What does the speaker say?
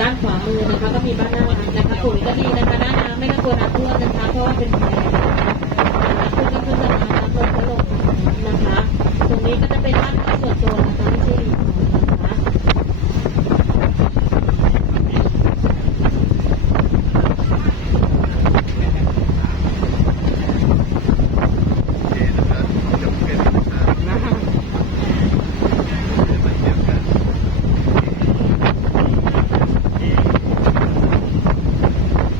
ด้านขวามือนะคะก็มีบ้านน่ารักนะคะปุ๋ยก็ดีนะคะหน้าน้ำไม่ต้องกลัวน้ำท่วมนะคะเพราะว่าเป็นแพรนะคะน้ำขึ้นก็ขึ้นสะพาน